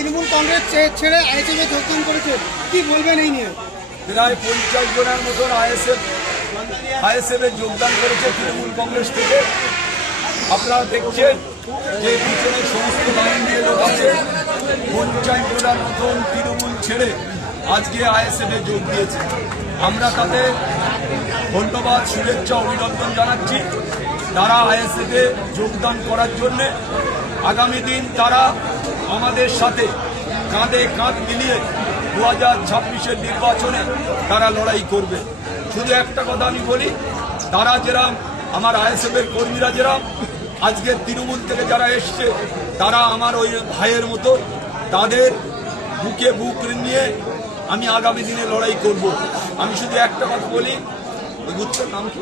তৃণমূল কংগ্রেস ছেড়ে আইএসএফে যোগদান করেছে, কি বলবেন এই নিয়ে? প্রায় 50 জনের মতন আইএসএফে যোগদান করেছে তৃণমূল কংগ্রেস থেকে। আপনারা দেখছেন যে পিছনে সমস্ত লাইন দিয়ে লোক আছে। 50 জনের মতন তৃণমূল ছেড়ে আজকে আইএসএফে যোগ দিয়েছে। আমরা তাদের ধন্যবাদ, শুভেচ্ছা, অভিনন্দন জানাচ্ছি। তারা আইএসএফে যোগদান করার জন্যে আগামী দিন তারা আমাদের সাথে কাঁধে কাঁধ মিলিয়ে 2026-এর নির্বাচনে তারা লড়াই করবে। শুধু একটা কথা আমি বলি, তারা যেরাম আমার আইএসএফের কর্মীরা যেরাম আজকে তৃণমূল থেকে যারা এসছে তারা আমার ওই ভাইয়ের মতো, তাদের বুকে বুক নিয়ে আমি আগামী দিনে লড়াই করব। আমি শুধু একটা কথা বলি, ওই বুথটার নাম কি?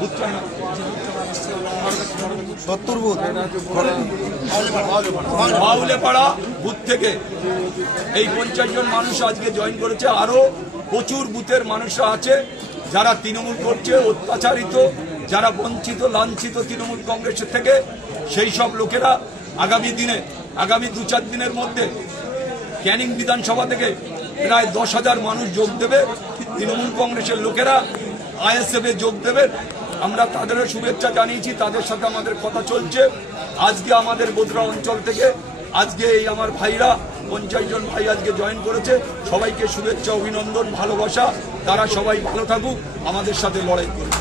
বুথটার নাম বাউলেপাড়া বুথ থেকে এই 50 জন মানুষ আজকে জয়েন করেছে। আরো প্রচুর বুথের মানুষরা আছে যারা তৃণমূল করছে, অত্যাচারিত, যারা বঞ্চিত লাঞ্ছিত তৃণমূল কংগ্রেসের থেকে। সেই সব লোকেরা আগামী দিনে, আগামী 2-4 দিনের মধ্যে ক্যানিং বিধানসভা থেকে প্রায় 10,000 মানুষ যোগ দেবে। তৃণমূল কংগ্রেসের লোকেরা আইএসএফে যোগ দেবে। আমরা তাদেরও শুভেচ্ছা জানিয়েছি, তাদের সাথে আমাদের কথা চলছে। আজকে আমাদের বোদরা অঞ্চল থেকে আজকে এই আমার ভাইরা 50 জন ভাই আজকে জয়েন করেছে। সবাইকে শুভেচ্ছা, অভিনন্দন, ভালোবাসা। তারা সবাই ভালো থাকুক, আমাদের সাথে লড়াই করুক।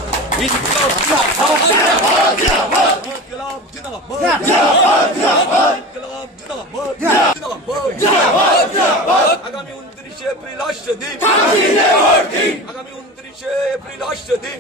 আগামী 29 এপ্রিল রাষ্ট্রদিন, আগামী 29 এপ্রিল রাষ্ট্রদিন।